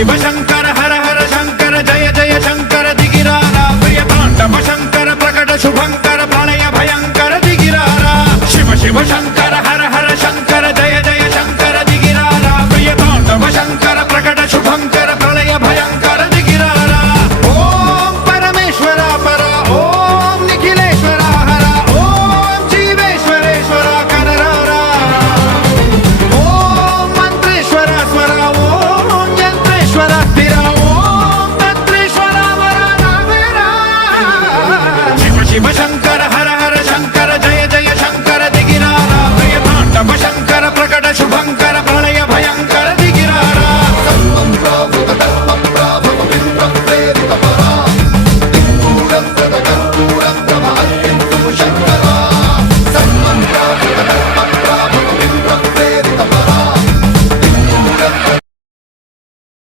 शिव शंकर हर हर शंकर जय जय शंकर दिगिरारा प्रिय तांडव शंकर प्रकट शुभंकर प्रलय भयंकर दिगिरारा शिव शिव शंकर